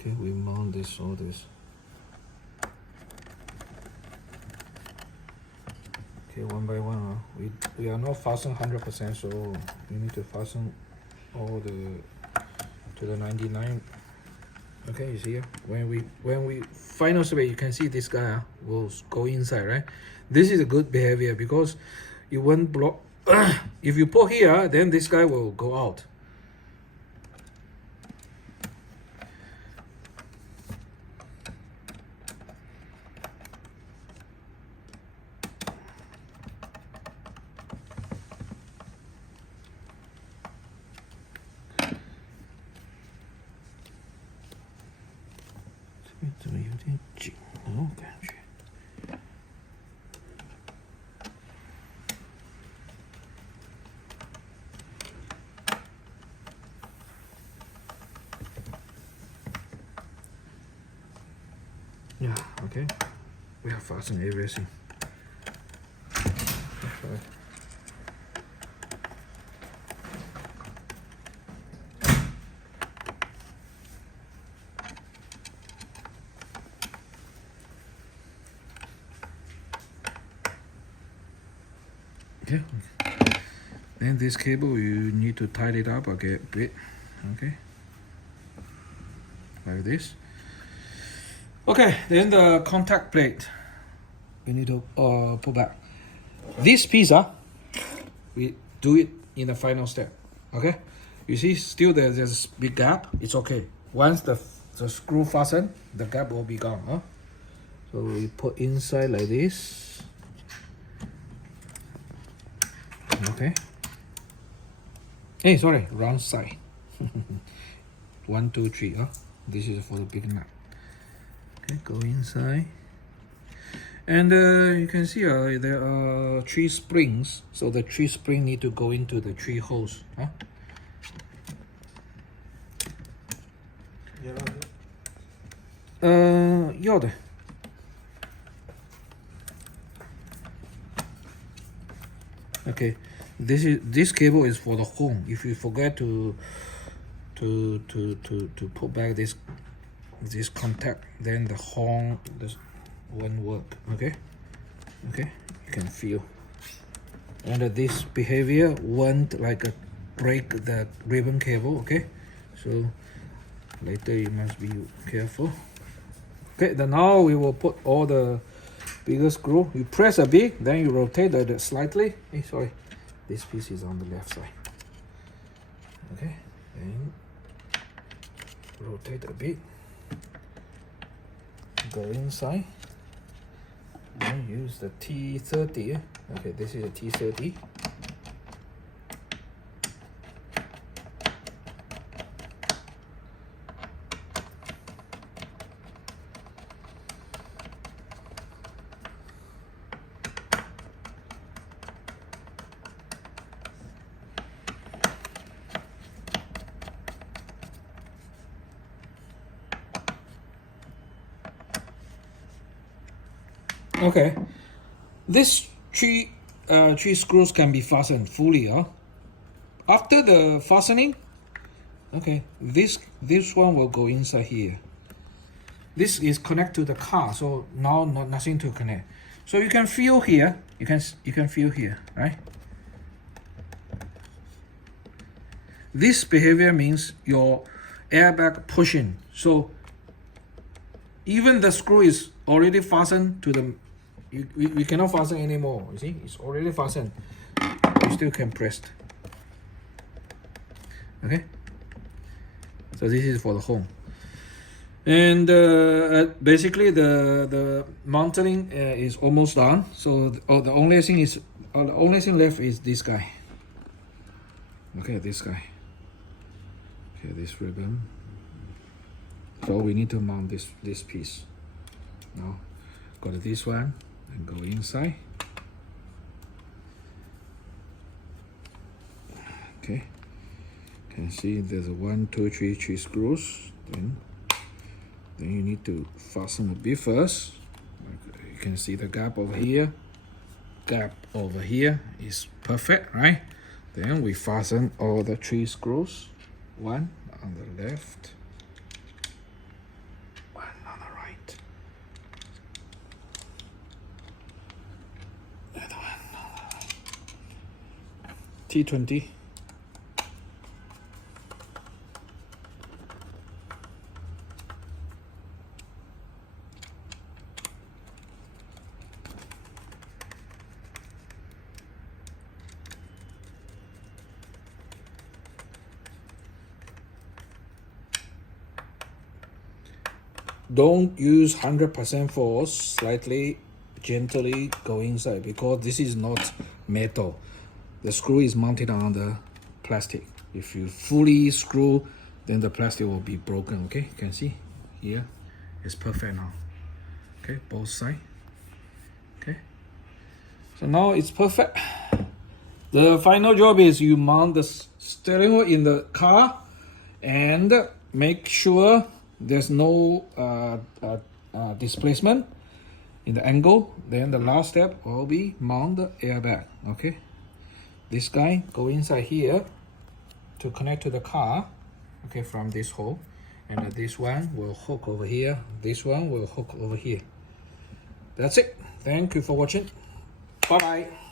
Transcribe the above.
Okay, we mount this, all this. Okay, one by one. We are not fasten 100%, so we need to fasten all the to the 99. Okay, you see here, when we final survey, you can see this guy will go inside, right? This is a good behavior because it won't block. If you pull here, then this guy will go out. Yeah, okay. We have fastened everything. Okay. Okay. Then this cable, you need to tighten it up a bit. Okay. Like this. Okay, then the contact plate, we need to put back. This piece, we do it in the final step. Okay, you see, still there's this big gap. It's okay. Once the screw fasten, the gap will be gone. So we put inside like this. Okay. Hey, sorry, wrong side. 1, 2, 3. This is for the big nut. Okay, go inside, and you can see there are 3 springs, so the 3 spring need to go into the 3 holes. Ja det. Okay, this cable is for the home. If you forget to put back this contact, then the horn won't work. Okay, you can feel, and this behavior won't like break the ribbon cable. Okay, so later you must be careful. Okay, then now we will put all the bigger screw. You press a bit, then you rotate it slightly. Hey, sorry, this piece is on the left side. Okay, then rotate a bit. Go inside and use the T30. Okay, this is a T30. Okay, this three screws can be fastened fully. After the fastening, okay, this one will go inside here. This is connected to the car, so now nothing to connect. So you can feel here. You can feel here, right? This behavior means your airbag pushing. So even the screw is already fastened to the. We cannot fasten anymore. You see, it's already fastened. You still can press. Okay. So this is for the home, and basically the mounting is almost done. So the only thing left is this guy. Okay, this guy. Okay, this ribbon. So we need to mount this piece. Now, go to this one and go inside. Okay, can see there's a 1, 2, 3 screws. Then you need to fasten a bit first. You can see the gap over here. Gap over here is perfect, right? Then we fasten all the 3 screws. One on the left. T20. Don't use 100% force, slightly gently go inside because this is not metal. The screw is mounted on the plastic. If you fully screw, then the plastic will be broken. Okay, you can see here it's perfect now. Okay, both sides. Okay, so now it's perfect. The final job is you mount the steering wheel in the car and make sure there's no displacement in the angle. Then the last step will be mount the airbag. Okay, this guy go inside here to connect to the car. Okay, from this hole, and this one will hook over here. This one will hook over here. That's it. Thank you for watching. Bye bye.